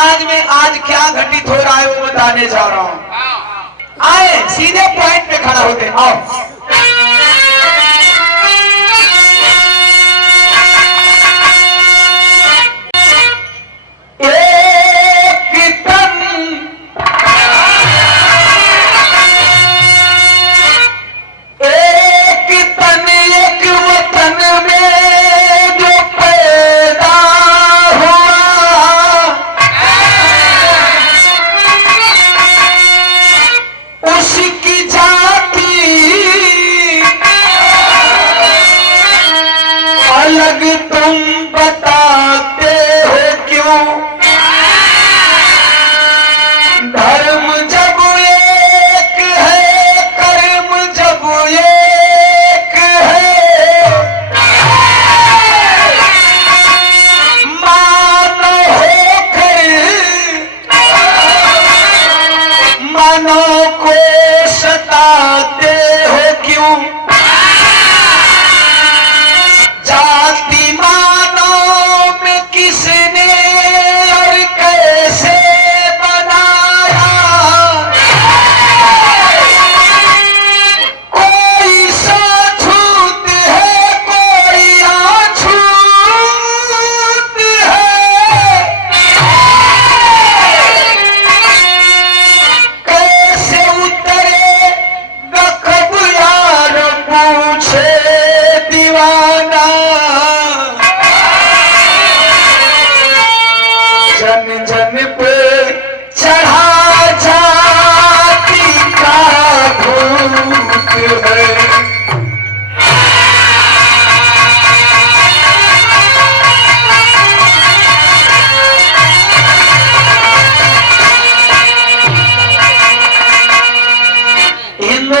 समाज में आज क्या घटित हो रहा है वो बताने जा रहा हूं। आए सीधे पॉइंट पे खड़ा होते, आओ।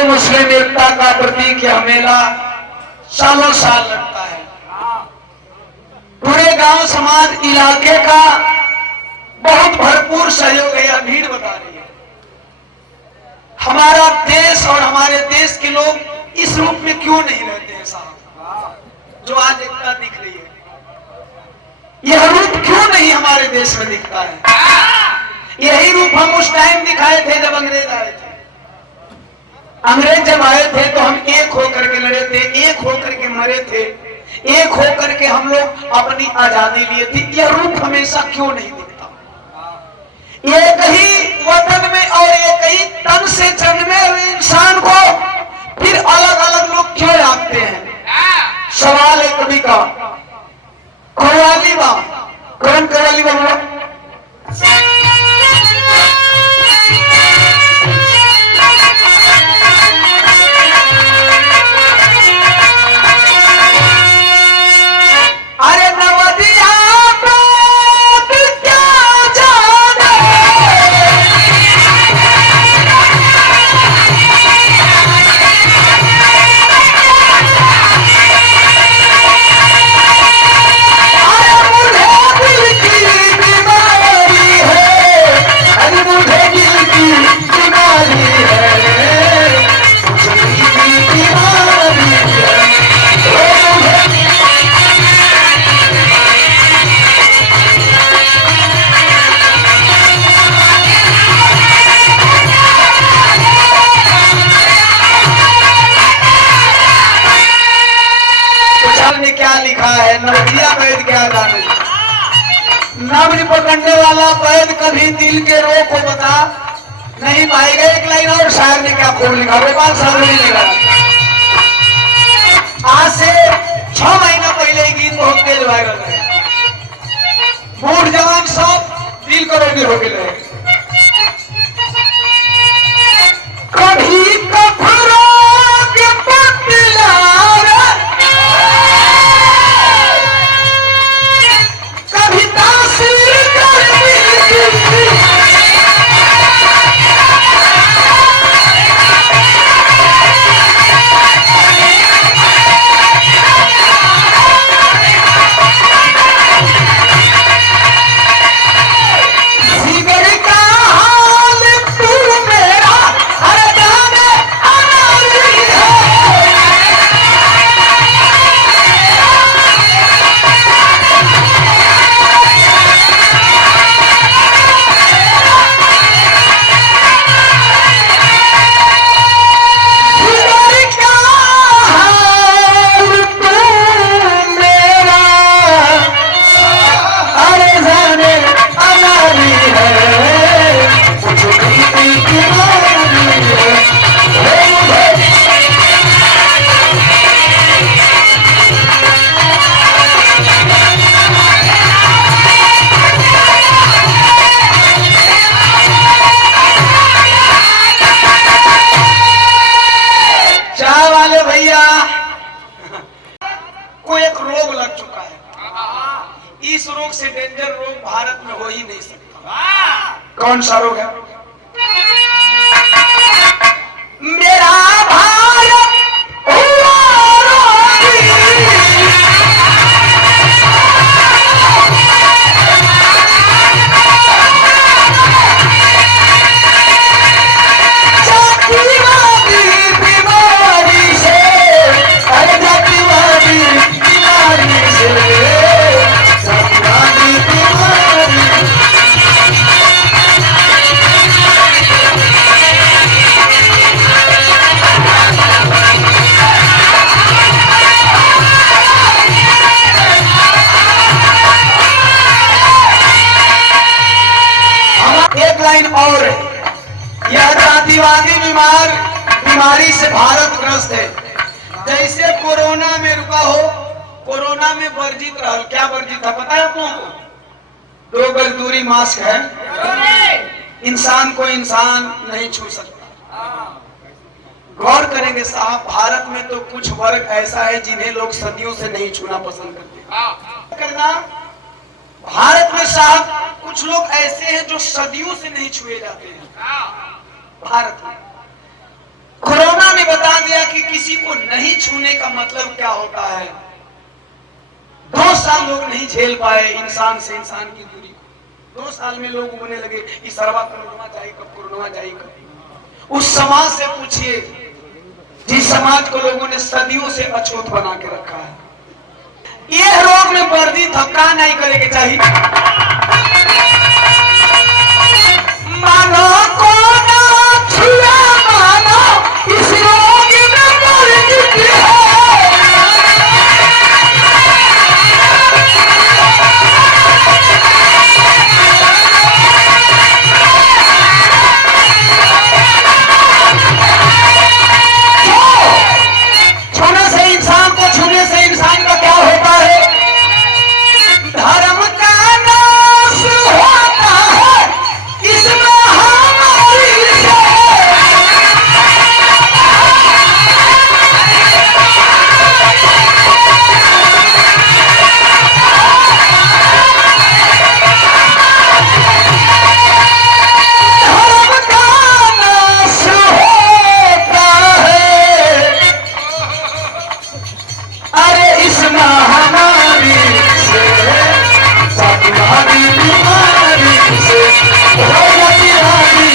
मुस्लिम एकता का प्रतीक यह मेला सालों साल लगता है। पूरे गांव समाज इलाके का बहुत भरपूर सहयोग है, यह भीड़ बता रही है। हमारा देश और हमारे देश के लोग इस रूप में क्यों नहीं रहते हैं साहब, जो आज एकता दिख रही है, यह रूप क्यों नहीं हमारे देश में दिखता है। यही रूप हम उस टाइम दिखाए थे जब अंग्रेज आए थे। अंग्रेज जब आए थे तो हम एक होकर के लड़े थे, एक होकर के मरे थे, एक होकर के हम लोग अपनी आजादी लिए थे। यह रूप हमेशा क्यों नहीं दिखता। एक ही वतन में और एक ही तन से जन्मे हुए इंसान को फिर अलग अलग लोग क्यों रखते हैं। सवाल है कभी का। कव्वाली बा कौन कव्वाली बा वैद क्या जाने। नब्ज पकड़ने वाला वैद कभी दिल के रोग को बता नहीं पाएगा। एक लाइन और शायर ने क्या खूब लिखा, गोपाल साहब ने लिखा। आज से 6 महीना पहले ही गीत बहुत तेज वायरल है। बूढ़ जवान सब दिल को रोगी हो गए। कभी कौन सा रोग है? मेरा भारत हुआ रोगी, जातिवादी बीमारी से, अरे जातिवादी बीमारी से, जातिवादी बीमारी। एक लाइन और, यह जातिवादी बीमारी से भारत ग्रस्त है। जैसे कोरोना में रुका हो, कोरोना में वर्जित रहा, क्या वर्जित था पता है आप लोगों को? 2 गज दूरी, मास्क है, इंसान को इंसान नहीं छू सकता। गौर करेंगे साहब, भारत में तो कुछ वर्ग ऐसा है जिन्हें लोग सदियों से नहीं छूना पसंद करते करना। भारत में साहब कुछ लोग ऐसे हैं जो सदियों से नहीं छुए जाते हैं। भारत में कोरोना ने बता दिया कि किसी को नहीं छूने का मतलब क्या होता है। 2 साल लोग नहीं झेल पाए इंसान से इंसान की दूरी को। 2 साल में लोग बोलने लगे कि सर्वा कोरोना जाए कब, कोरोना जाए कब। उस समाज से पूछिए जिस समाज को लोगों ने सदियों से अछूत बना के रखा है। ये रोग में वर्जित हक्का नहीं करेंगे चाहिए। मानो को ना छुआ, मानो इस रोग में वर्जित है। छूने से इंसान को, छूने से इंसान का क्या होता है? धर्म का नाश होता है इस महामारी से। धर्म का नाश होता है, अरे इस महामारी से, जातिवादी बीमारी से, जातिवादी।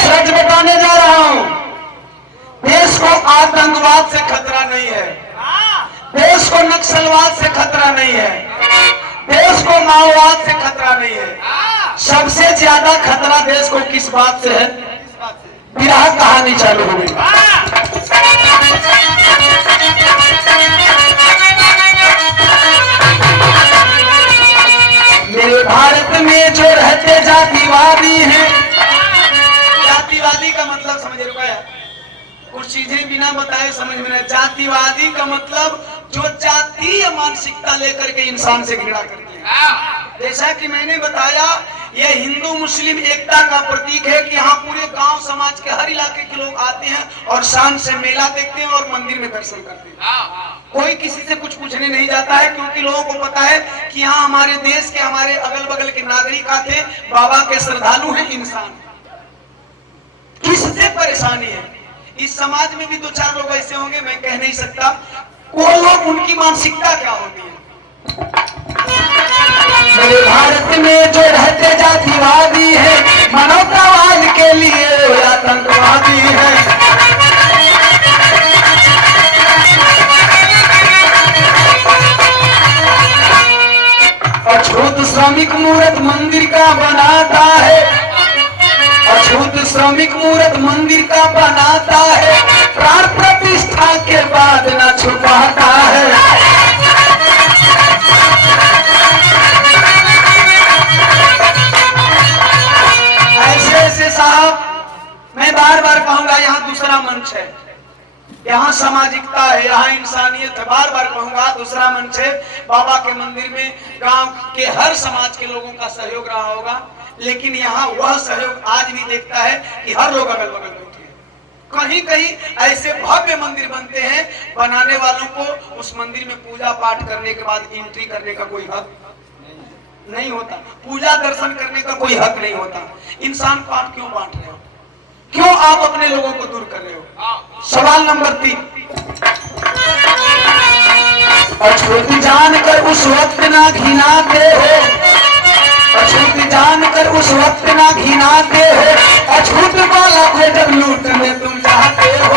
सच बताने जा रहा हूं, देश को आतंकवाद से खतरा नहीं है, देश को नक्सलवाद से खतरा नहीं है, देश को माओवाद से खतरा नहीं है। सबसे ज्यादा खतरा देश को किस बात से है? विरह कहानी चालू हो गई। मेरे भारत में जो रहते जातिवादी हैं, जातिवादी का मतलब समझ रहे हो? कुछ चीजें बिना बताए समझ में नहीं। जातिवादी का मतलब जो जातीय मानसिकता लेकर के इंसान से घृणा करते हैं। जैसा कि मैंने बताया, यह हिंदू मुस्लिम एकता का प्रतीक है कि यहाँ पूरे गांव समाज के हर इलाके के लोग आते हैं और शान से मेला देखते हैं और मंदिर में दर्शन करते हैं। कोई किसी से कुछ पूछने नहीं जाता है, क्योंकि लोगों को पता है कि यहाँ हमारे देश के, हमारे अगल बगल के नागरिक आते हैं, बाबा के श्रद्धालु हैं इंसान। किससे परेशानी है? इस समाज में भी 2-4 लोग ऐसे होंगे, मैं कह नहीं सकता वो लोग, उनकी मानसिकता क्या होती है। मेरे भारत में जो रहते जातिवादी है, मानवतावाद के लिए आतंकवादी है। अछूत श्रमिक मूर्त मंदिर का बनाता है, अछूत श्रमिक मूर्त मंदिर का बनाता है, प्राण प्रतिष्ठा के बाद न छुपाता है। ऐसे ऐसे साहब, मैं बार बार कहूंगा, यहाँ दूसरा मंच है, यहाँ सामाजिकता है, यहाँ इंसानियत है। बार बार कहूंगा, दूसरा मंच है। बाबा के मंदिर में गांव के हर समाज के लोगों का सहयोग रहा होगा, लेकिन यहाँ वह सहयोग आज भी देखता है कि हर लोग अगल बगल बैठे हैं। कहीं कहीं ऐसे भव्य मंदिर बनते हैं, बनाने वालों को उस मंदिर में पूजा पाठ करने के बाद एंट्री करने का कोई हक नहीं होता, पूजा दर्शन करने का कोई हक नहीं होता। इंसान को आप क्यों बांट रहे हो? क्यों आप अपने लोगों को दूर कर रहे हो? सवाल नंबर 3, अछूत जानकर उस वक्त ना घिनाते हो, अछूत जानकर उस वक्त ना घिनाते हो, अछूत वाला को जब लूटने तुम चाहते हो।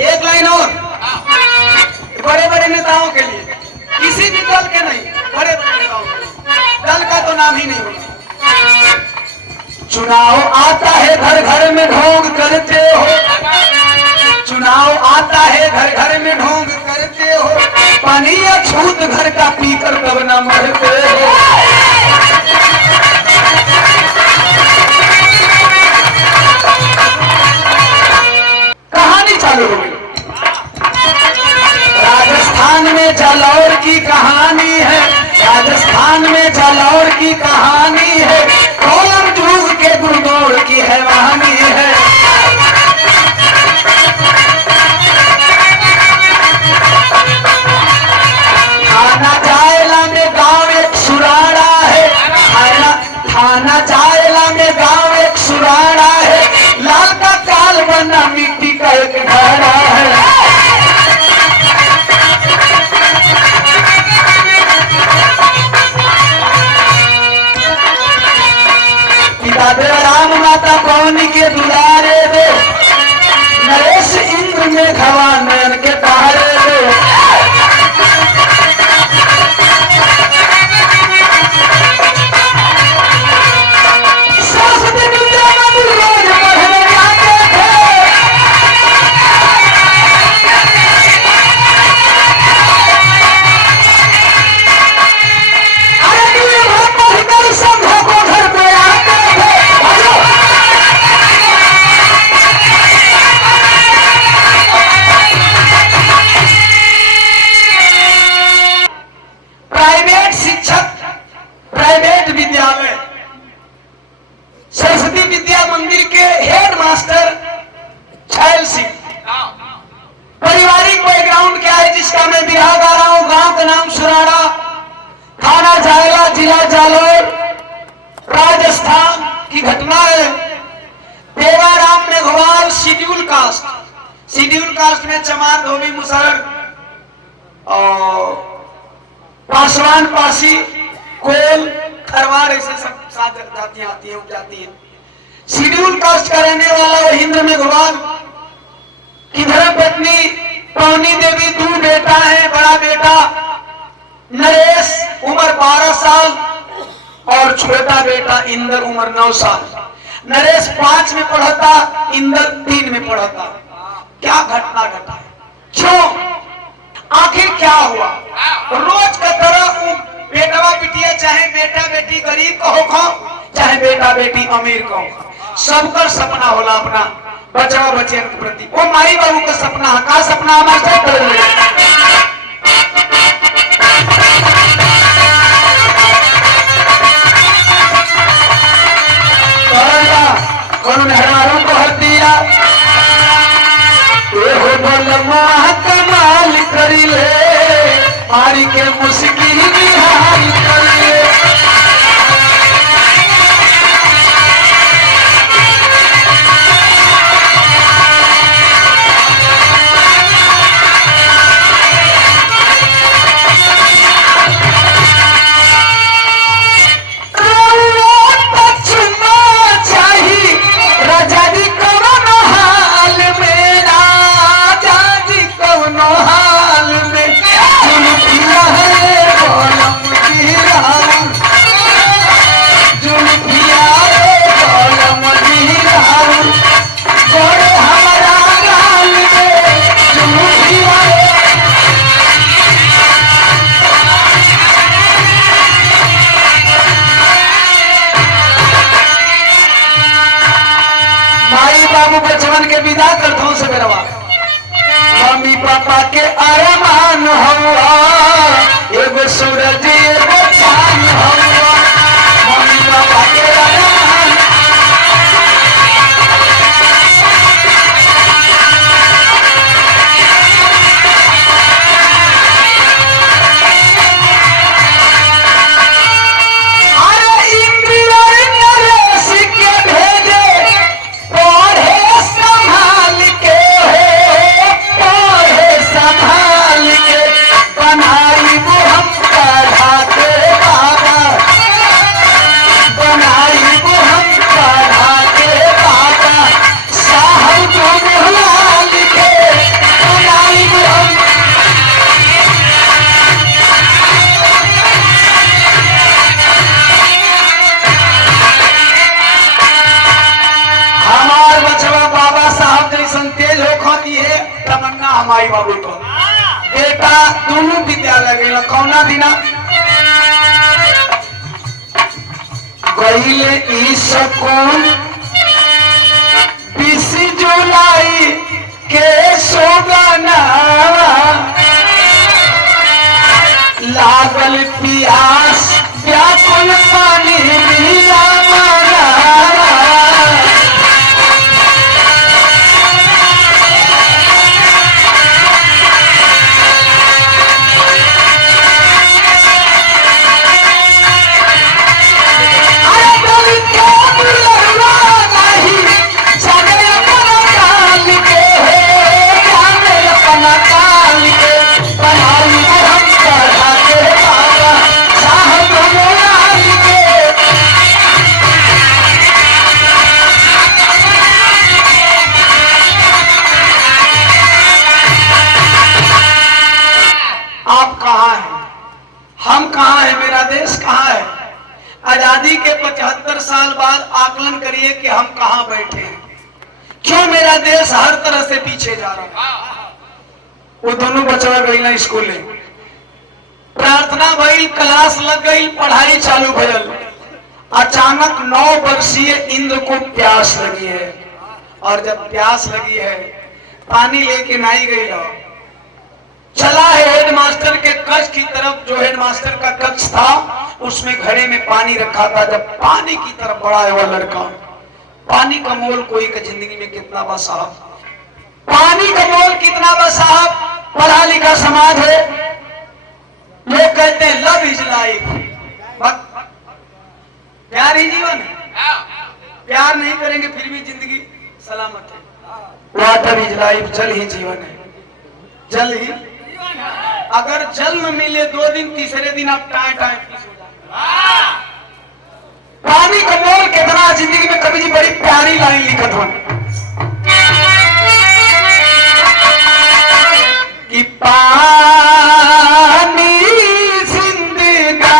एक लाइन और बड़े बड़े नेताओं के लिए, किसी भी दल के नहीं, बड़े बड़े नेताओं के लिए, दल का तो नाम ही नहीं होगा। चुनाव आता है घर घर में ढोंग करते हो, चुनाव आता है घर घर में ढोंग करते हो, पानी अछूत घर का पीकर तब न मरते हो। कहानी चालू हो गई। राजस्थान में जालौर की कहानी है, राजस्थान में जालौर की कहानी है, कोलम जुग के गुरदौड़ की हैवानी है। थाना जायला में गांव एक सुराड़ा है, थाना जायला में गांव एक सुराड़ा है, लाल का काल बना मिट्टी का एक घड़ा है। राम माता पवनी के दुलारे दे, नरेश इंद्र में घवा नयन के तारे दे। सरस्वती विद्या मंदिर रोज पढ़ने जाते थे, अरे पढ़कर संघों को घर पे आते थे। प्राइवेट शिक्षक, प्राइवेट विद्यालय, सरस्वती विद्या मंदिर के हेड मास्टर छैल सिंह, पारिवारिक बैकग्राउंड क्या है जिसका मैं बिरहा गा रहा हूं। गांव का नाम सुराड़ा, थाना जायला, जिला जालौर, राजस्थान की घटना है। Devaram Meghwal schedule caste, schedule caste में चमार, धोबी, मुसहर और पासवान, पासी, कोल, खरवार, ऐसे सब सात जातियां आती है, उपजाति है। शेड्यूल कास्ट का रहने वाला महेंद्र मेघवाल की धर्मपत्नी पवनी देवी, 2 बेटा है। बड़ा बेटा नरेश उम्र 12 साल और छोटा बेटा इंद्र उम्र 9 साल। नरेश 5 में पढ़ा था, इंद्र 3 में पढ़ा था। क्या घटना घटा है, क्यों, आखिर क्या हुआ? रोज का तरह बेटवा बिटिया, चाहे बेटा बेटी गरीब का हो, चाहे बेटा बेटी अमीर का हो, सबका सपना होला अपना बचाव बच्चे के प्रति। वो माई बाबू का सपना है, का सपना हमारे कौन हमारों को हर दिया कमाल करी ले, हारी के मुश्किल हारी कर ले। बाबू बचवन के विदा कर दो से मेरा मम्मी पापा के अरमान हुआ, एगो सूरज एगो चांद हुआ, मम्मी पापा के अरमान। माई बाबू को बेटा दोनों विद्यालय गए कौना दिना गईले ई स्कूल 20 जुलाई के सोगना लागल प्यास व्याकुल पानी पिया मारा। आजादी के 75 साल बाद आकलन करिए कि हम कहां बैठे हैं, क्यों मेरा देश हर तरह से पीछे जा रहा है। वो दोनों बचवा गई ना स्कूल, प्रार्थना भइल, क्लास लग गई, पढ़ाई चालू भइल। अचानक 9 वर्षीय इंद्र को प्यास लगी है, और जब प्यास लगी है पानी लेके नहीं गई हो, चला है हेडमास्टर के कक्ष की तरफ। जो हेडमास्टर का कक्ष था उसमें घड़े में पानी रखा था। जब पानी की तरफ बढ़ा है वह लड़का, पानी का मोल कोई का जिंदगी में कितना बा साहब, पानी का मोल कितना बा साहब। पढ़ा लिखा समाज है, लोग कहते हैं लव इज लाइफ, प्यार ही जीवन है, प्यार नहीं करेंगे फिर भी जिंदगी सलामत है। वाटर इज लाइफ, जल ही जीवन है, जल ही। अगर जल न मिले 2 दिन, तीसरे दिन आप टाइम पानी का मोल कितना जिंदगी में। कभी जी बड़ी प्यारी लाइन लिखत हो कि पानी जिंदगानी,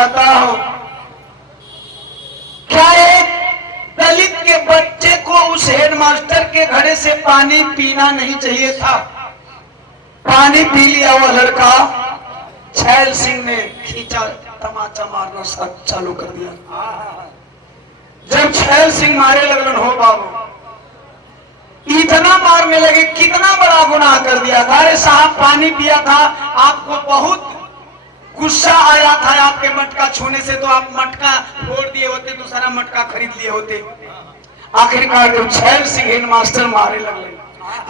चाहता हूं, क्या एक दलित के बच्चे को उस हेडमास्टर के घड़े से पानी पीना नहीं चाहिए था? पानी पी लिया वो लड़का, छैल सिंह ने खींचा, तमाचा मारना चालू कर दिया। जब छैल सिंह मारे लगन, हो बाबू इतना मारने लगे, कितना बड़ा गुनाह कर दिया था। अरे साहब पानी पिया था, आपको बहुत गुस्सा आया था आपके मटका छूने से, तो आप मटका फोड़ दिए होते, दूसरा मटका खरीद लिए होते। आखिरकार जब छैल सिंह हेडमास्टर मारे लगले,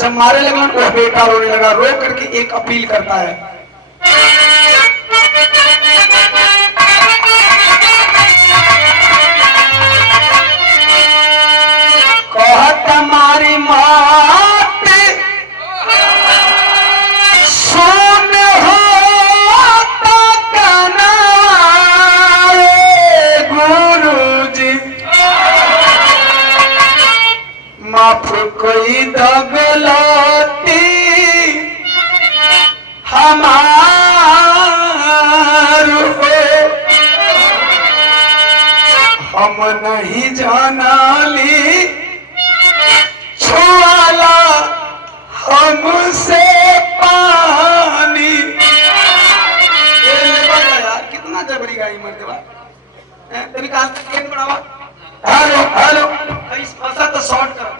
जब मारे लगलन वो बेटा रोने लगा। रो करके एक अपील करता है, कहत मारी मात सुन हो तो कना गुरुजी, माफ कोई दगलती हमार हो, हम नहीं जानाली छुआला हमसे पानी। यार कितना जबरी गाड़ी मर देवा, तेरी कहां तक गेंद बढ़ावा। हेलो हेलो इस फंसा तो शॉर्ट कर,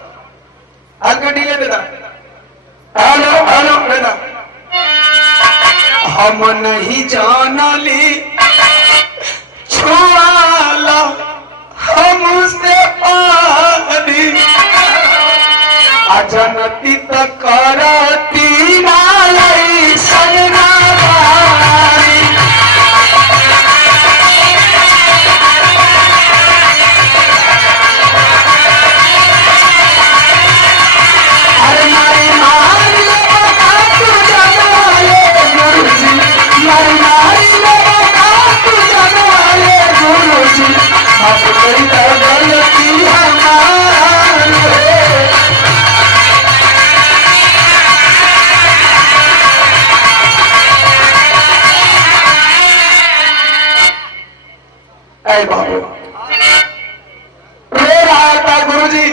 हल्का डीले दे दा। हेलो हेलो बेटा, हम नहीं जानली छुआला हमसे पानी, अजनती तक करती नालई सजनावारी। अरे मारी मारी लगा तू जगवाले गुरुजी, मारी मारी लगा तू जगवाले गुरुजी, आप कोई गलती हमारी है। बाबू रो रहा था, गुरुजी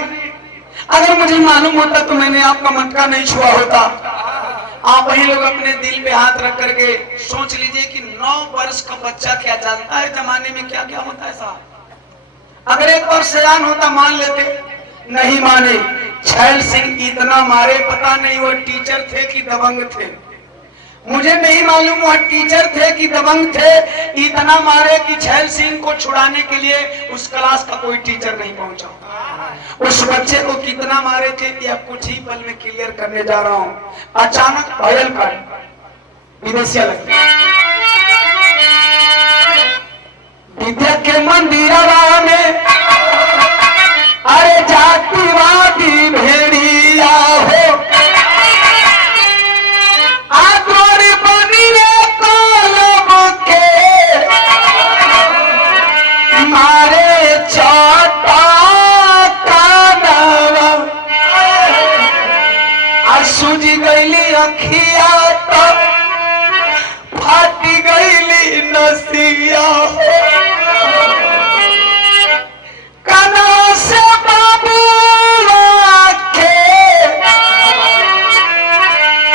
अगर मुझे मालूम होता तो मैंने आपका मटका नहीं छुआ होता। आप ही लोग अपने दिल पे हाथ रख करके सोच लीजिए कि 9 वर्ष का बच्चा क्या जानता है जमाने में क्या क्या होता है साहब। अगर एक और सयान होता मान लेते, नहीं माने। छैल सिंह इतना मारे, पता नहीं वो टीचर थे कि दबंग थे, मुझे नहीं मालूम वह टीचर थे कि दबंग थे। इतना मारे कि छैल सिंह को छुड़ाने के लिए उस क्लास का कोई टीचर नहीं पहुंचा। उस बच्चे को कितना मारे थे ये अब कुछ ही पल में क्लियर करने जा रहा हूं। अचानक भयल काट विदेशिया लगती, विद्या के मंदिर में अरे जातिवादी भेड़िया हो, मारे चाटा कानवा, सूझी गईली अखिया तो फाटी गईली नसिया, कना से बाबू आखे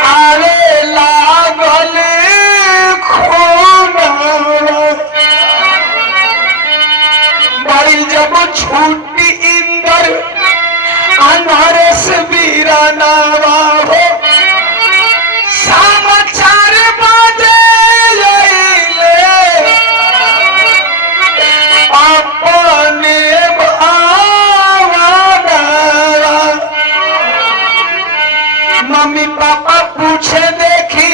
आवे लागल खून, बड़ी जब छूटी इंदर अनहरे से वीराना हो, समाचार बाजे अपने भावना, मम्मी पापा पूछे देखी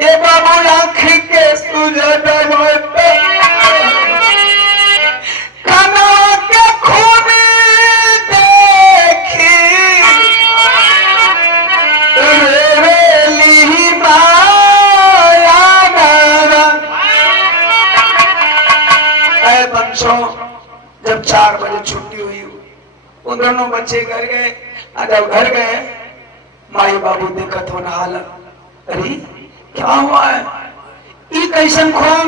ए बाबू आँखी के सुजन होते, जब 4 बजे छुट्टी हुई वो दोनों बच्चे घर गए। जब घर गए माई बाबू देखत हो हालत, अरे क्या हुआ है, ई कैसन खून,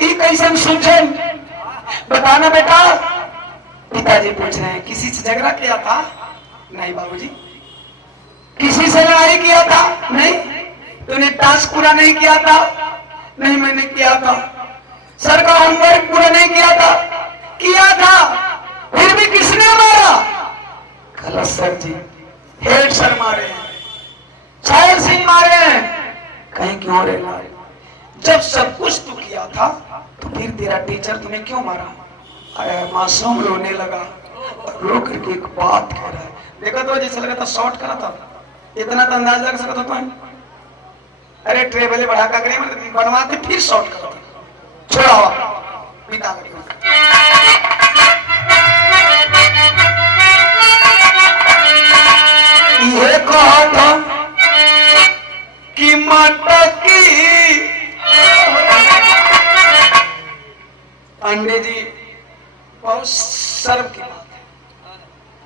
ये कैसन सुलझन बताना बेटा। पिताजी पूछ रहे हैं किसी से झगड़ा किया था? नहीं बाबूजी। किसी से लड़ाई किया था? नहीं। तूने टास्क पूरा नहीं किया था? नहीं मैंने किया था। सर का होमवर्क पूरा नहीं किया था? किया था। फिर भी किसने मारा? गलत सर जी, हेड सर मारे हैं, छायल सिंह मारे हैं। कहीं क्यों रे लाल? जब सब कुछ तू किया था तो फिर तेरा टीचर तुम्हें क्यों मारा? आया मासूम रोने लगा और रो करके एक बात कह रहा है। देखा तो जैसे लगा था शॉर्ट करा था, इतना तो अंदाज लग सकता था तुम्हें। अरे ट्रेवले बढ़ा का करे बनवाते फिर शॉर्ट करा था। छोड़ा हुआ पिता का ये कहा था कि मटकी। पंडित जी बहुत शर्म की बात है,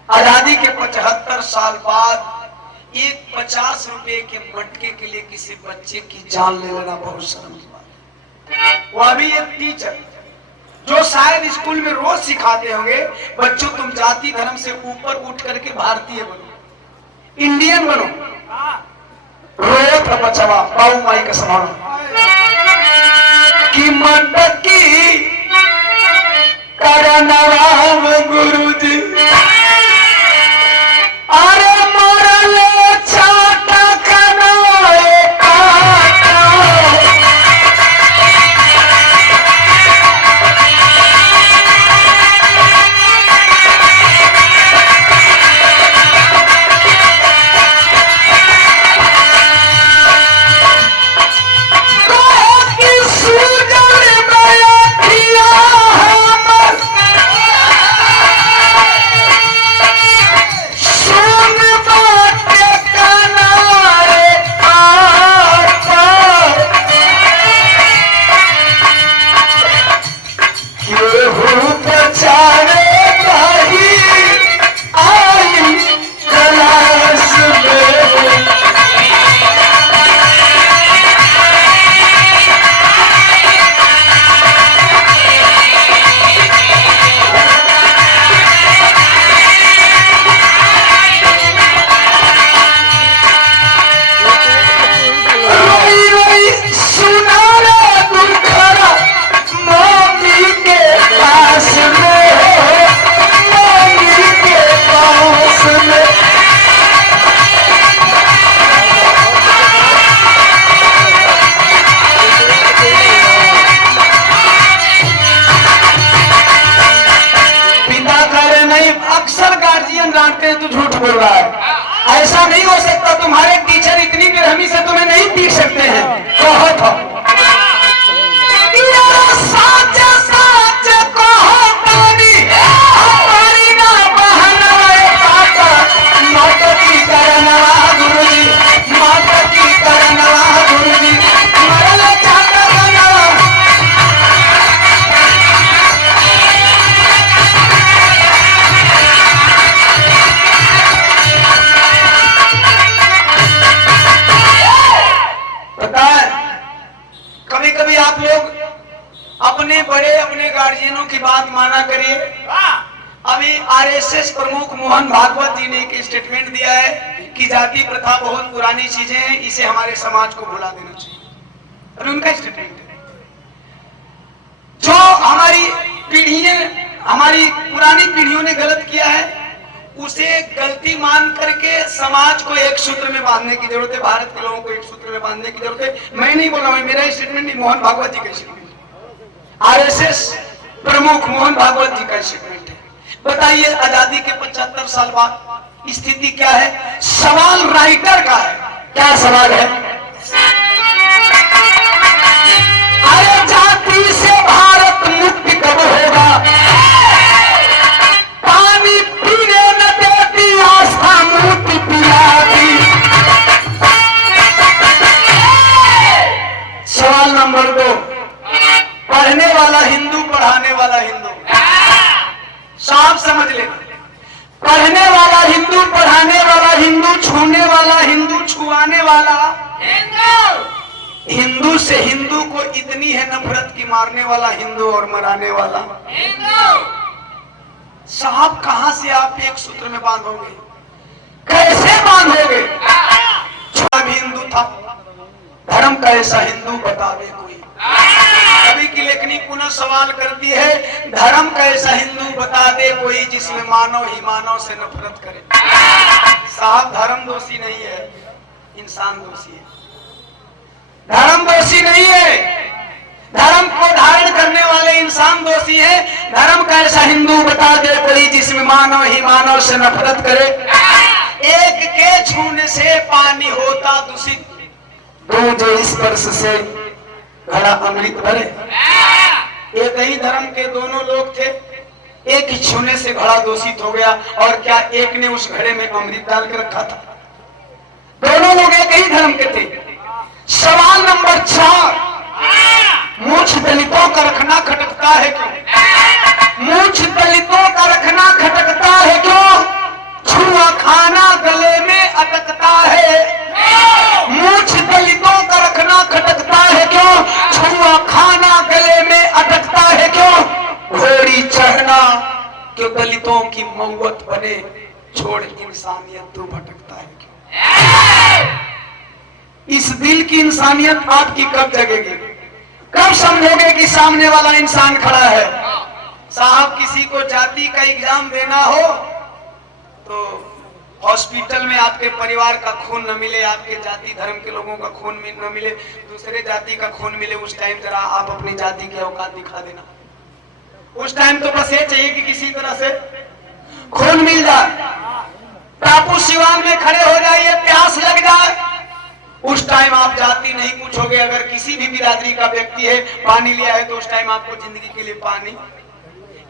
आजादी के 75 साल बाद एक 50 रुपए के मटके के लिए किसी बच्चे की जान ले लेना बहुत शर्म की बात है। वो अभी एक टीचर जो शायद स्कूल में रोज सिखाते होंगे बच्चों तुम जाति धर्म से ऊपर उठ करके भारतीय बनो, इंडियन बनो। रोया था बचवा बाबू माई का सवाल कि मटकी करनवाब गुरुजी। अरे मोरले चाटा कनवाए काटा। डांटते हैं तो झूठ बोल रहा है। ऐसा नहीं हो सकता, तुम्हारे टीचर इतनी बेरहमी से तुम्हें नहीं पीट सकते हैं। बहुत हो साच साच कहो तानी हमारी ना बहनवाए काका। माता की करनवा गुरुजी, माता की करनवा गुरुजी, मरल चाटा करनवा। कभी कभी आप लोग अपने बड़े अपने गार्जियनों की बात माना करिए। अभी आरएसएस प्रमुख मोहन भागवत जी ने एक स्टेटमेंट दिया है कि जाति प्रथा बहुत पुरानी चीजें हैं, इसे हमारे समाज को भुला देना चाहिए। अभी उनका स्टेटमेंट है जो हमारी पीढ़ियां, हमारी पुरानी पीढ़ियों ने गलत किया है उसे गलती मान करके समाज को एक सूत्र में बांधने की जरूरत है, भारत के लोगों को एक सूत्र में बांधने की जरूरत है। मैं नहीं बोल रहा हूं, मेरा स्टेटमेंट नहीं, मोहन भागवत जी का स्टेटमेंट, आरएसएस प्रमुख मोहन भागवत जी का स्टेटमेंट है। बताइए आजादी के 75 साल बाद स्थिति क्या है? सवाल राइटर का है। क्या सवाल है? अरे जाति से भारत मुक्त कब होगा? पानी पीने न देती आस्था मूर्ति पिलाती। सवाल नंबर 2, पढ़ने वाला हिंदू पढ़ाने वाला हिंदू। साफ समझ लेना, पढ़ने वाला हिंदू पढ़ाने वाला हिंदू, छूने वाला हिंदू छुआने वाला हिंदू। हिंदू से हिंदू को इतनी है नफरत की मारने वाला हिंदू और मराने वाला साहब। कहां से आप एक सूत्र में बांधोगे, कैसे बांधोगे? छोटा भी हिंदू था, धर्म का ऐसा हिंदू बता दे कोई। कवि की लेखनी पुनः सवाल करती है, धर्म का ऐसा हिंदू बता दे कोई जिसमें मानव ही मानव से नफरत करे। साहब धर्म दोषी नहीं है, इंसान दोषी है। धर्म दोषी नहीं है, धर्म को धारण करने वाले इंसान दोषी है। धर्म का ऐसा हिंदू बता दे कोई जिसमें मानव ही मानव से नफरत करे। एक के छूने से पानी होता दूषित, दूजे स्पर्श से घड़ा अमृत भरे। एक ही धर्म के दोनों लोग थे, एक ही छूने से घड़ा दूषित हो गया, और क्या एक ने उस घड़े में अमृत डाल के रखा था? दोनों लोग एक ही धर्म के थे। सवाल नंबर 4, मूछ दलितों का रखना खटकता है क्यों? मूछ दलितों का रखना खटकता है क्यों? छुआ खाना गले में अटकता है। मूछ दलितों का रखना खटकता है क्यों? छुआ खाना गले में अटकता है क्यों? घोड़ी चढ़ना क्यों दलितों की मौत बने, छोड़ इंसानियत तू भटकता है क्यों? इस दिल की इंसानियत आपकी कब जगेगी? कब समझोगे कि सामने वाला इंसान खड़ा है? साहब किसी को जाति का एग्जाम देना हो तो हॉस्पिटल में आपके परिवार का खून न मिले, आपके जाति धर्म के लोगों का खून न मिले, दूसरे जाति का खून मिले, उस टाइम जरा आप अपनी जाति की औकात दिखा देना। उस टाइम तो बस ये चाहिए कि किसी तरह से खून मिल जाए, टापू सिवान में खड़े हो जाइए, प्यास लग जाए, उस टाइम आप जाति नहीं पूछोगे। अगर किसी भी बिरादरी का व्यक्ति है, पानी लिया है, तो उस टाइम आपको जिंदगी के लिए पानी।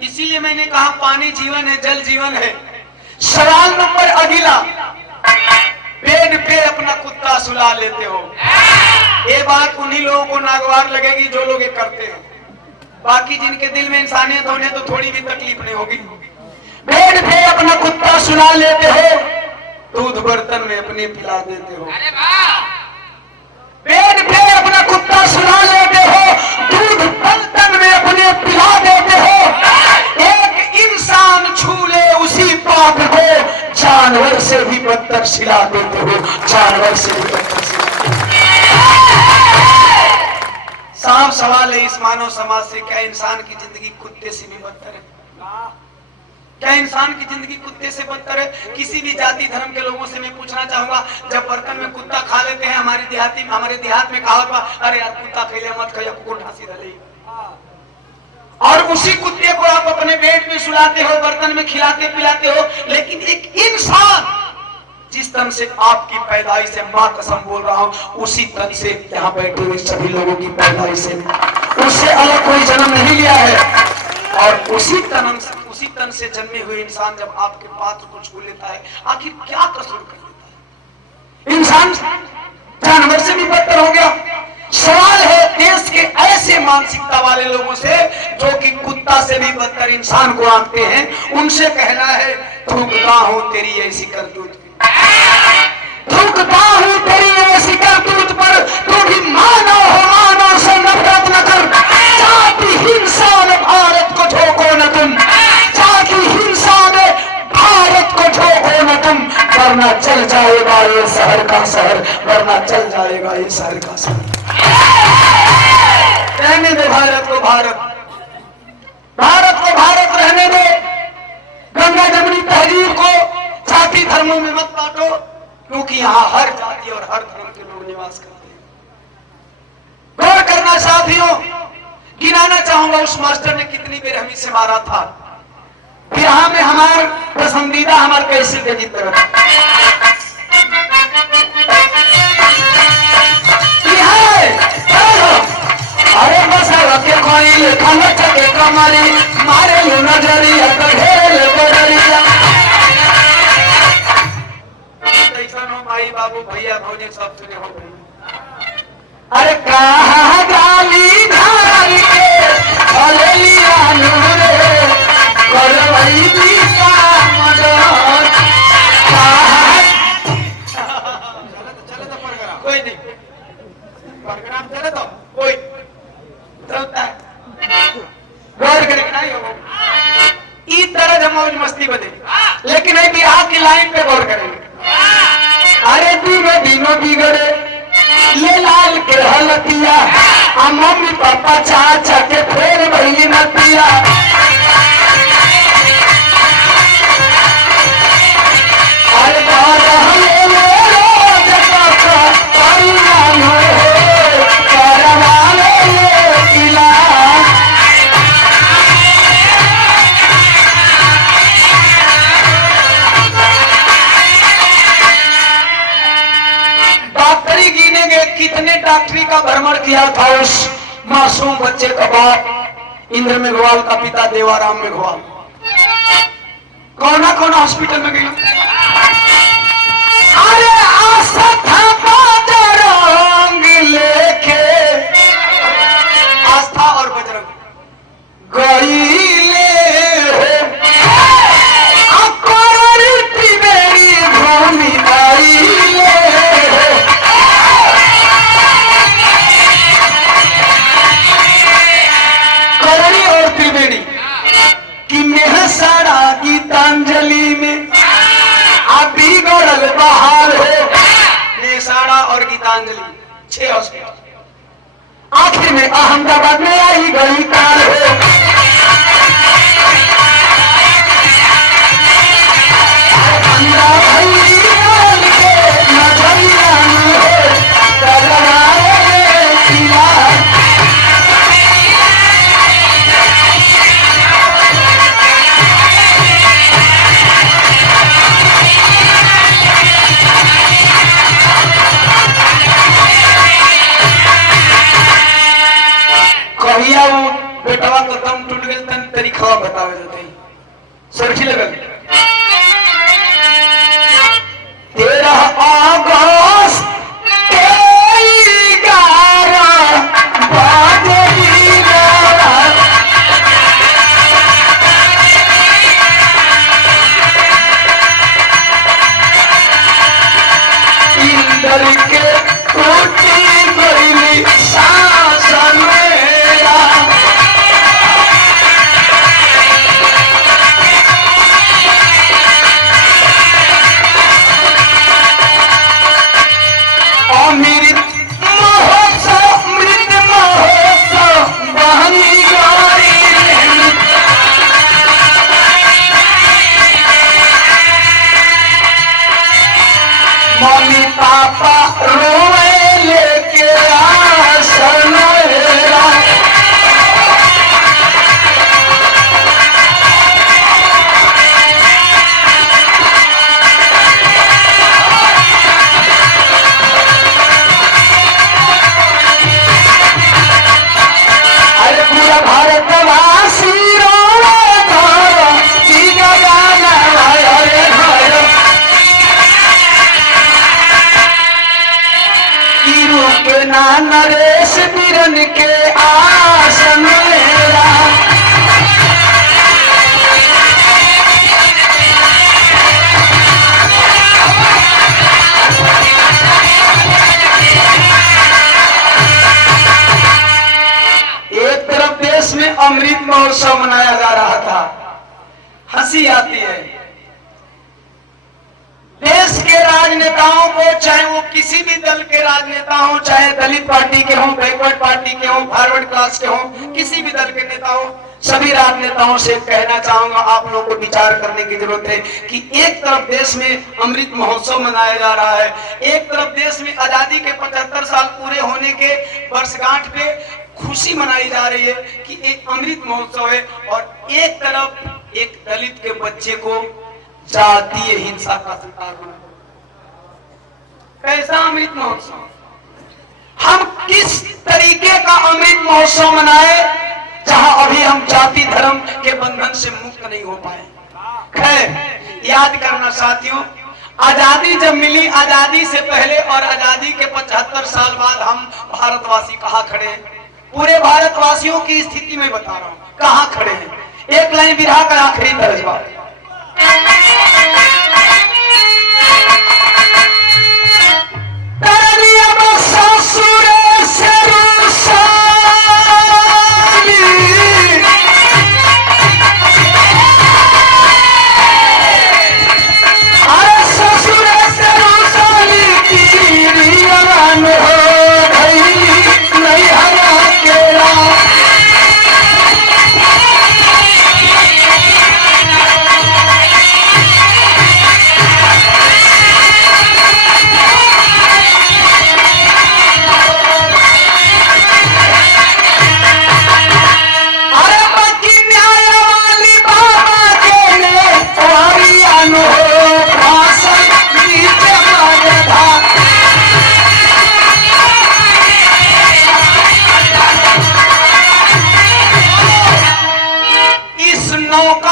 इसीलिए मैंने कहा पानी जीवन है, जल जीवन है। सवाल नंबर अगला, पेड़ पे अपना कुत्ता सुला लेते हो। ये बात उन्हीं लोगों को नागवार लगेगी जो लोग ये करते हैं, बाकी जिनके दिल में इंसानियत होने तो थोड़ी भी तकलीफ नहीं होगी। पेड़ पे अपना कुत्ता सुला लेते हो, दूध बर्तन में अपने पिला देते हो। पेड़ पे अपना कुत्ता सुला लेते हो, दूध बर्तन में अपने पिला देते हो। एक इंसान छू ले उसी पाप को, जानवर से भी बदतर सिला देते हो, जानवर से भी बदतर सिला। साफ सवाल है इस मानव समाज से, क्या इंसान की जिंदगी कुत्ते से भी बदतर है? क्या इंसान की जिंदगी कुत्ते से बदतर है? किसी भी जाति धर्म के लोगों से मैं पूछना चाहूंगा, जब बर्तन में कुत्ता खा लेते हैं, हमारे देहात में कहा हुआ, अरे यार कुत्ता खेले मत खाया, कुकुर ढांसी रही, और उसी कुत्ते को आप अपने पेट में सुलाते हो, बर्तन में खिलाते पिलाते हो। लेकिन एक इंसान जिस तन से आपकी पैदाइश से, मां कसम बोल रहा हूं, उसी तन से यहाँ बैठे हुए सभी लोगों की पैदाइश से, उससे अलग कोई जन्म नहीं लिया है। और उसी तन से जन्मे हुए इंसान जब आपके पात्र को छू लेता है, आखिर क्या कसूर कर लेता है? इंसान जानवर से भी बदतर हो गया। सवाल है देश के ऐसे मानसिकता वाले लोगों से जो कि कुत्ता से भी बदतर इंसान को आंकते हैं, उनसे कहना है थूकता हूं तेरी ऐसी करतूत, थूकता हूं तेरी ऐसी करतूत पर, तू भी मानव हो, मानव से नफरत न कर। जाति हिंसा में भारत को झोंको न तुम, जाति हिंसा में भारत को झोंको न तुम, वरना चल जाएगा ये शहर का शहर, वरना चल जाएगा ये शहर का शहर। रहने दे भारत को भारत, भारत को भारत रहने दे। गंगा जमुनी तहजीब को जाति धर्मों में मत बांटो, क्योंकि यहाँ हर जाति और हर धर्म के लोग निवास करते हैं। गौर करना साथियों, गिनाना चाहूंगा उस मास्टर ने कितनी बेरहमी से मारा था। बिहार में हमारे पसंदीदा हमारे कैसे के तरफ अरे बस रखे कोई खाना चके कमारी मारे लो नजरिया कढ़ेल बदलिया। भाई बाबू भैया भौजी सब सुने हो भाई। अरे कहा गाली धार के हलेलिया नूरे करवई दी का मदद चले तो कोई नहीं परगराम प्रगति बने। लेकिन एक बिहार की लाइन पे गौर करेंगे। अरे दिनो दिनो बिगड़े ये लाल के हलतिया, मम्मी पापा चाचा के फेर भैली नतिया। अरे दादा कितने डॉक्टरी का भ्रमण किया था उस मासूम बच्चे का बाप इंद्र मेघवाल का पिता देवाराम मेघवाल। कौन कौन हॉस्पिटल में गया। अरे आशा था बजरंग लेके, आस्था और बजरंग गईले भूमि आईले। मेहसारा गीतांजलि में अभी गौरल बहार है। मेहसारा और गीतांजलि 6 हॉस्पिटल। आखिर में अहमदाबाद में आई गई कार है। बेटवा तो दम टूट गए तन तरीका बतावे जाते हैं। सरखी लगल 13 अगस्त इंदर के टूटी गई शासन मम्मी पापा रोए लेके आसन अरे पूरा भारतवासी नरेश बिरन के आसन मेरा। एक तरफ देश में अमृत महोत्सव मनाया जा रहा था। हंसी आती है देश के राजनेताओं को, चाहे वो किसी भी दल के राजनेता हो, चाहे दलित पार्टी के हों, बैकवर्ड पार्टी के हों, फॉरवर्ड क्लास के हों, किसी भी दल के नेता हो, सभी राजनेताओं से कहना चाहूंगा आप लोगों को विचार करने की जरूरत है कि एक तरफ देश में अमृत महोत्सव मनाया जा रहा है, एक तरफ देश में आजादी के 75 साल पूरे होने के वर्षगांठ पे खुशी मनाई जा रही है कि एक अमृत महोत्सव है, और एक तरफ एक दलित के बच्चे को जातीय हिंसा का शिकार बना। कैसा अमृत महोत्सव। हम किस तरीके का अमृत महोत्सव मनाए जहां अभी हम जाति धर्म के बंधन से मुक्त नहीं हो पाए। खैर याद करना साथियों, आजादी जब मिली, आजादी से पहले और आजादी के 75 साल बाद हम भारतवासी कहां खड़े हैं। पूरे भारतवासियों की स्थिति में बता रहा हूं कहां खड़े हैं। एक लाइन बिरहा का आखिरी तर्जमा।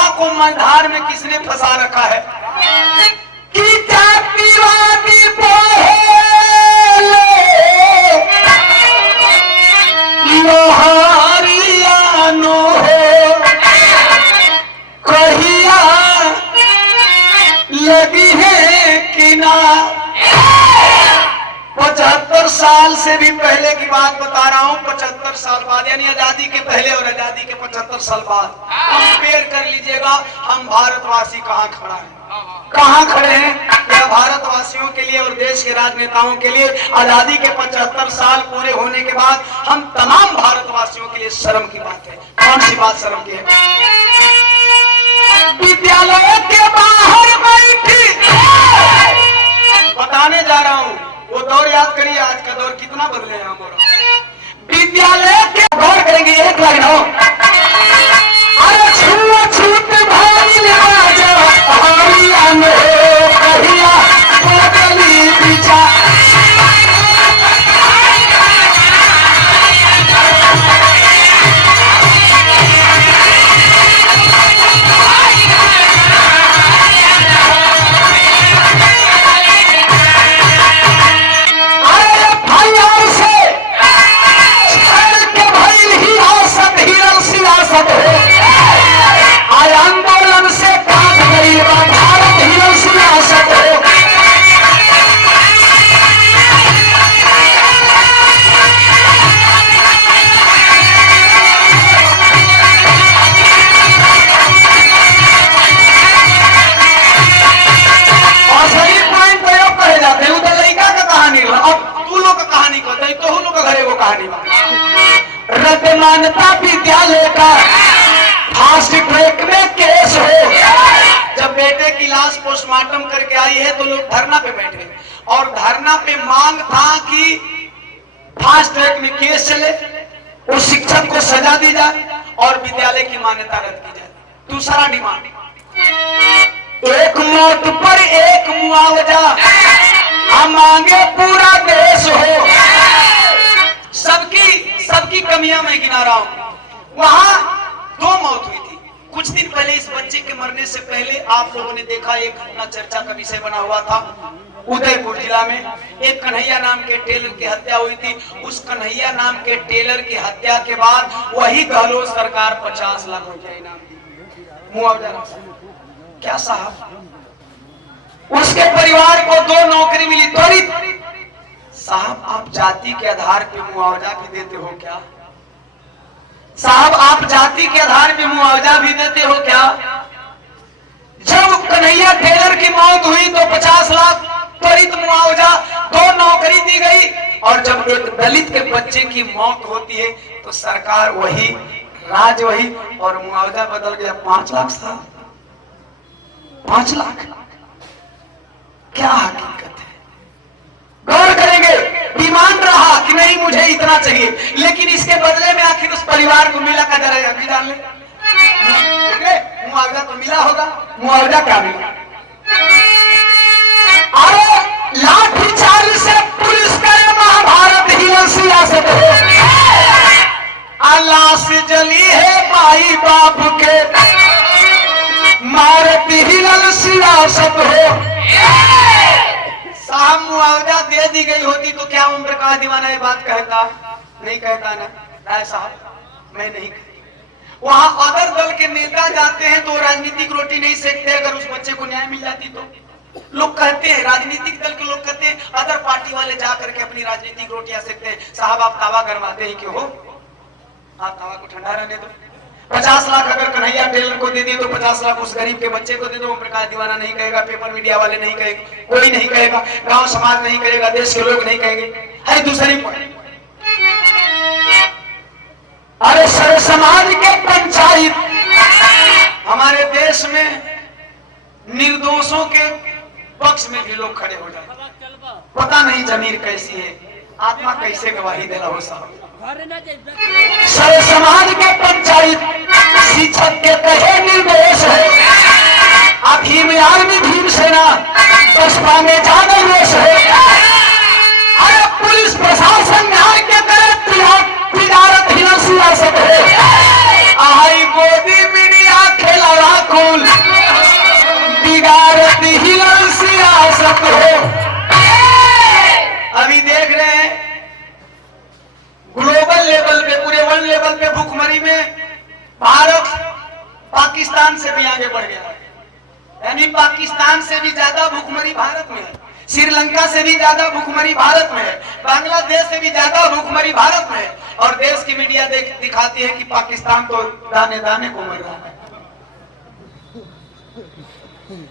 माँ को मंधार में किसने फंसा रखा है कि जातिवादी बोले लोहारियानो हो कहिया लगी है कि ना। 75 साल से भी पहले की बात बता रहा हूं। 75 साल बाद यानी आजादी के पहले और आजादी के 75 साल बाद कंपेयर कर लीजिएगा हम भारतवासी कहां खड़ा है, कहां खड़े हैं। यह भारतवासियों के लिए और देश के राजनेताओं के लिए आजादी के 75 साल पूरे होने के बाद हम तमाम भारतवासियों के लिए शर्म की बात है। कौन सी बात शर्म की है? विद्यालयों के बाहर बैठी बताने जा रहा हूं वो दौर याद करिए। आज का दौर कितना बदले हैं हमारा। विद्यालय के गौर करेंगे एक लाइन हो अरे छूत भाई राजा हरिया में कहिया बदली पीछा। आंदोलन से काट गई भारत ही सियासत हो। और सही पॉइंट प्रयोग करे जाते हैं। उधर लड़का का कहानी अब तू लोग का कहानी कहते हैं तो लोग का घरे वो कहानी रद्द मान्यता विद्यालय का फास्ट ट्रैक में केस हो। जब बेटे की लाश पोस्टमार्टम करके आई है तो लोग धरना पे बैठे और धरना पे मांग था कि फास्ट ट्रैक में केस चले, उस शिक्षक को सजा दी जाए और विद्यालय की मान्यता रद्द की जाए। दूसरा डिमांड एक मौत पर एक मुआवजा हम मांगे पूरा देश हो। सबकी कमियां मैं गिना रहा हूं। वहां 2 मौत हुई थी कुछ दिन पहले। इस बच्चे के मरने से पहले आप लोगों ने देखा एक घटना चर्चा का विषय बना हुआ था। उदयपुर जिला में एक कन्हैया नाम के टेलर की हत्या हुई थी। उस कन्हैया नाम के टेलर की हत्या के बाद वही गहलोत सरकार 50 लाख रुपया इनाम दी मुआवजा। क्या साहब उसके परिवार को 2 नौकरी मिली त्वरित। साहब आप जाति के आधार पे मुआवजा भी देते हो क्या? साहब आप जाति के आधार पे मुआवजा भी देते हो क्या? जब कन्हैया टेलर की मौत हुई तो 50 लाख त्वरित मुआवजा, 2 नौकरी दी गई। और जब एक दलित के बच्चे की मौत होती है तो सरकार वही, राज वही और मुआवजा बदल गया 5 लाख। साहब 5 लाख क्या हकीकत है? गौर करेंगे। डिमांड रहा कि नहीं मुझे इतना चाहिए, लेकिन इसके बदले में आखिर उस परिवार को मिला का जरा अभी डाल ले। मुआवजा तो मिला होगा, मुआवजा क्या मिला? अरे लाठीचार्ज से पुलिस करे महाभारत ही सियासत हो। अल्लाह से जली है माई बाप के मारती ही सियासत हो। साहब मुआवजा दे दी गई होती तो क्या ओम प्रकाश दीवाना ये बात कहता? नहीं कहता ना राय साहब, मैं नहीं कहती। वहां अदर दल के नेता जाते हैं तो राजनीतिक रोटी नहीं सेकते। अगर उस बच्चे को न्याय मिल जाती तो लोग कहते हैं, राजनीतिक दल के लोग कहते हैं अदर पार्टी वाले जा करके अपनी राजनीतिक रोटियां सेकते हैं। साहब आप दावा करवाते हैं क्यों हो? आप दावा को ठंडा रहने दो। 50 लाख अगर कन्हैया टेलर को दे दिए तो 50 लाख उस गरीब के बच्चे को दे दो। ओम प्रकाश दीवाना नहीं कहेगा, पेपर मीडिया वाले नहीं कहेंगे, कोई नहीं कहेगा, गांव समाज नहीं कहेगा, देश के लोग नहीं कहेंगे। अरे दूसरी अरे सर समाज के पंचायत हमारे देश में निर्दोषों के पक्ष में भी लोग खड़े हो जाते। पता नहीं जमीर कैसी है, आत्मा कैसे गवाही देना हो। साहब सर समाज के पंचायत शिक्षक के कहे निर्दोष है। अभी में आर्मी भीमसेना बसपा में ज्यादा रोष है। अरे पुलिस प्रशासन न्याय के करे तिजारत ही सियासत है। आई गोदी मीडिया खेला को पाकिस्तान से भी आगे बढ़ गया, यानी पाकिस्तान से भी ज्यादा भूखमरी भारत में है, श्रीलंका से भी ज्यादा भूखमरी भारत में है, बांग्लादेश से भी ज्यादा भूखमरी भारत में है। और देश की मीडिया दिखाती है कि पाकिस्तान तो दाने दाने को मर रहा है।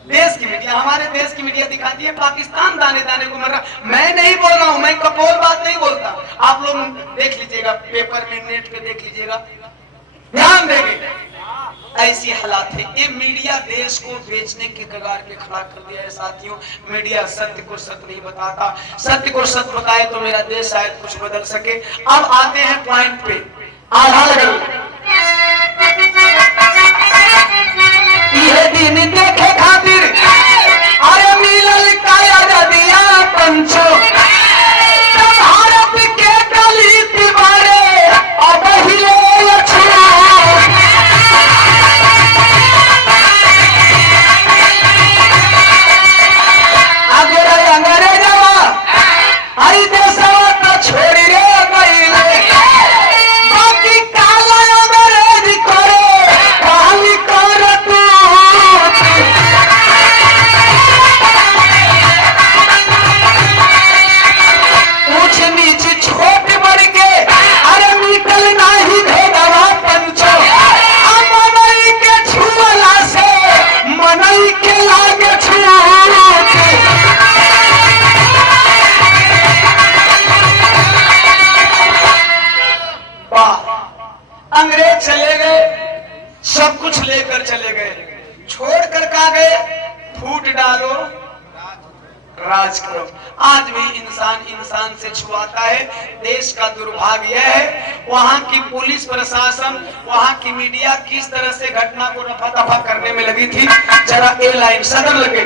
देश की मीडिया, हमारे देश की मीडिया दिखाती है पाकिस्तान दाने दाने को मर रहा। मैं नहीं बोल रहा हूं, मैं कपोल बात नहीं बोलता, आप लोग देख लीजिएगा, पेपर में नेट पे देख लीजिएगा, ध्यान देंगे। ऐसी हालात है, ये मीडिया देश को बेचने के कगार पे खड़ा कर दिया है साथियों। मीडिया सत्य को सत्य नहीं बताता, सत्य को सत्य बताए तो मेरा देश शायद कुछ बदल सके। अब आते हैं पॉइंट पे, आधा लगे ये दिन देखे खातिर अरे मिलल काया दिया पंचो भारत के दलित बारे अब हिले अंग्रेजवा हरी देशवा तो छोड़ी रे गईले बाकी काला अंग्रेज करे काली कर तू ऊंच नीच छोट बड़ के अरे निकल नहीं भेदवा पंचो मनई के छुअला से मनई के लागे छुआ अंग्रेज चले गए, सब कुछ लेकर चले गए, छोड़कर कहा गए फूट डालो राज करो। आज भी इंसान इंसान से छुआता है। देश का दुर्भाग्य यह है, वहां की पुलिस प्रशासन, वहां की मीडिया किस तरह से घटना को रफा दफा करने में लगी थी। जरा ए लाइन सदर लगे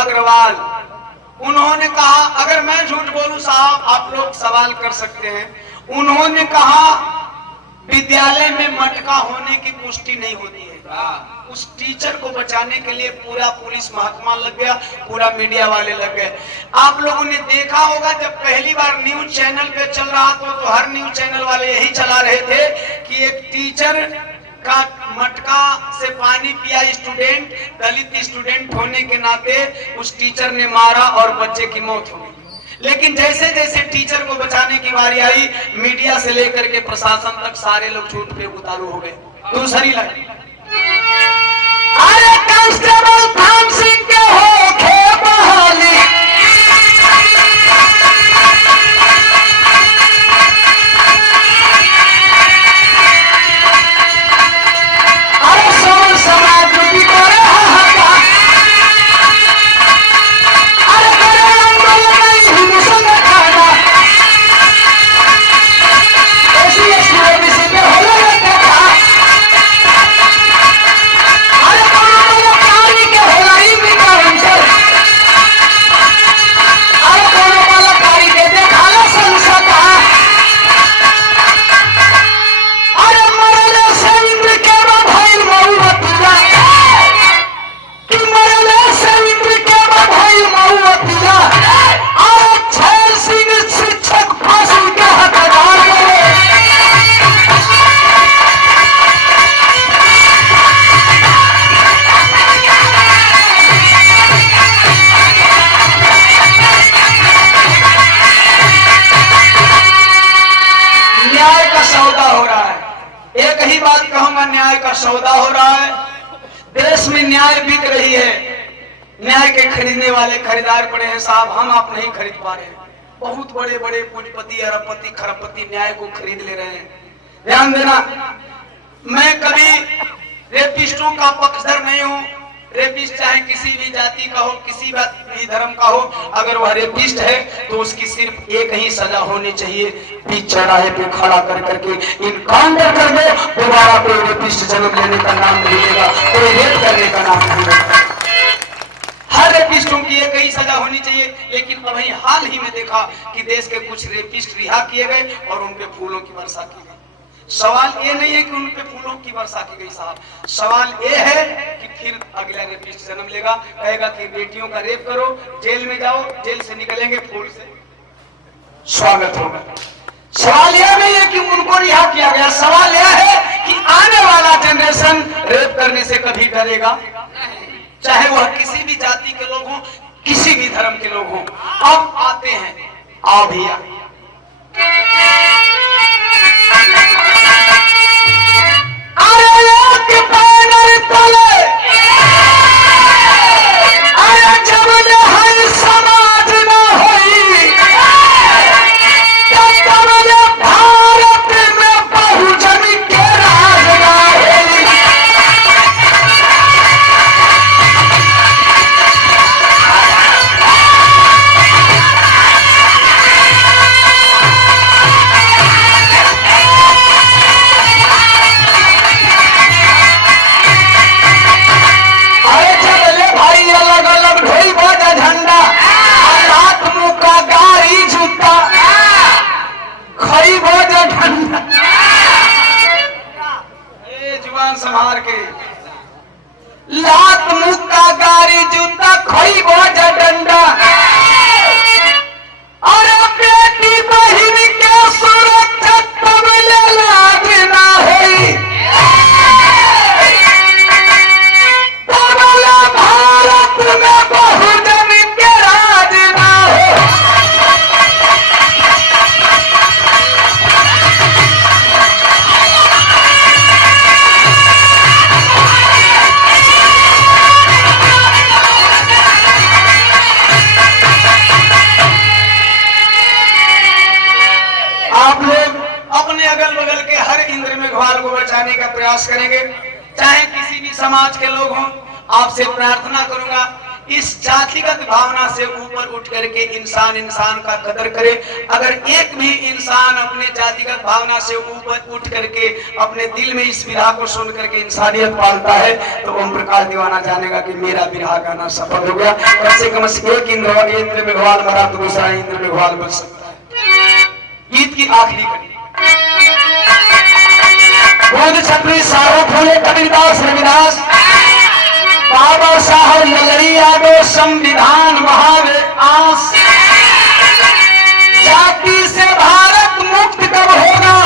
अग्रवाल, उन्होंने कहा, अगर मैं झूठ बोलूं साहब आप लोग सवाल कर सकते हैं, उन्होंने कहा विद्यालय में मटका होने की पुष्टि नहीं होती है। उस टीचर को बचाने के लिए पूरा पुलिस महकमा लग गया, पूरा मीडिया वाले लग गए। आप लोगों ने देखा होगा जब पहली बार न्यूज चैनल पे चल रहा तो हर न्यूज चैनल वाले यही चला रहे थे कि एक टीचर का मटका से पानी पिया स्टूडेंट, दलित स्टूडेंट होने के नाते उस टीचर ने मारा और बच्चे की मौत हो गई। लेकिन जैसे जैसे टीचर को बचाने की बारी आई, मीडिया से लेकर के प्रशासन तक सारे लोग झूठ पे उतारू हो गए। दूसरी लाइन, अरे कांस्टेबल थान सिंह के हो खे बहाली सौदा हो रहा है, देश में न्याय बिक रही है, न्याय के खरीदने वाले खरीदार पड़े हैं साहब, हम आप नहीं खरीद पा रहे हैं। बहुत बड़े बड़े पूंजीपति, अरबपति, खरबपति न्याय को खरीद ले रहे हैं। ध्यान देना, मैं कभी रेपिस्टों का पक्षधर नहीं हूं। रेपिस्ट चाहे किसी भी जाति का हो, किसी भी धर्म का हो, अगर वह रेपिस्ट है तो उसकी सिर्फ एक ही सजा होनी चाहिए, बीच चौराहे पे खड़ा कर करके इनकाउंटर कर दो। दोबारा कोई रेपिस्ट जन्म लेने का नाम नहीं लेगा, कोई रेप करने का नाम नहीं लेगा। हर रेपिस्टों की एक ही सजा होनी चाहिए, लेकिन अभी हाल ही में देखा कि देश के कुछ रेपिस्ट रिहा किए गए और उन पे फूलों की वर्षा की गई। सवाल ये नहीं है कि उन पे फूलों की वर्षा की गई साहब, सवाल ये है कि फिर अगला रेपिस्ट जन्म लेगा, कहेगा कि बेटियों का रेप करो, जेल में जाओ, जेल से निकलेंगे फूल से स्वागत होगा। सवाल यह नहीं है कि उनको रिहा किया गया, सवाल यह है कि आने वाला जनरेशन रेप करने से कभी डरेगा, चाहे वह किसी भी जाति के लोग हों, किसी भी धर्म के लोग हों। अब आते हैं, आओ भैया, संभार के लात मुक्का गारी जूता खोई बोझ डंडा, और बेटी बहन के सुरक्षा तबले लाज ना होई, तबले भारत में बहुजन के राज ना हो। आप लोग अपने अगल बगल के हर इंद्र में घायल को बचाने का प्रयास करेंगे, चाहे किसी भी समाज के लोग हों। आपसे प्रार्थना करूंगा, इस जातिगत भावना से ऊपर उठ करके इंसान इंसान का कदर करे। अगर एक भी इंसान अपने जातिगत भावना से ऊपर उठ करके अपने दिल में इस विरह को सुन करके इंसानियत पालता है, तो ओम प्रकाश दीवाना जानेगा कि मेरा विरह गाना सफल हो गया। कम से कम एक इंद्र में घायल मरा तो दूसरा इंद्र में घायल बन सकता है। गीत की आखिरी कड़ी, बोध छत्री साहब फूले कबीरदास रविदास, बाबा साहब नगरी यादव संविधान महावे आस, जाति से भारत मुक्त कब होगा,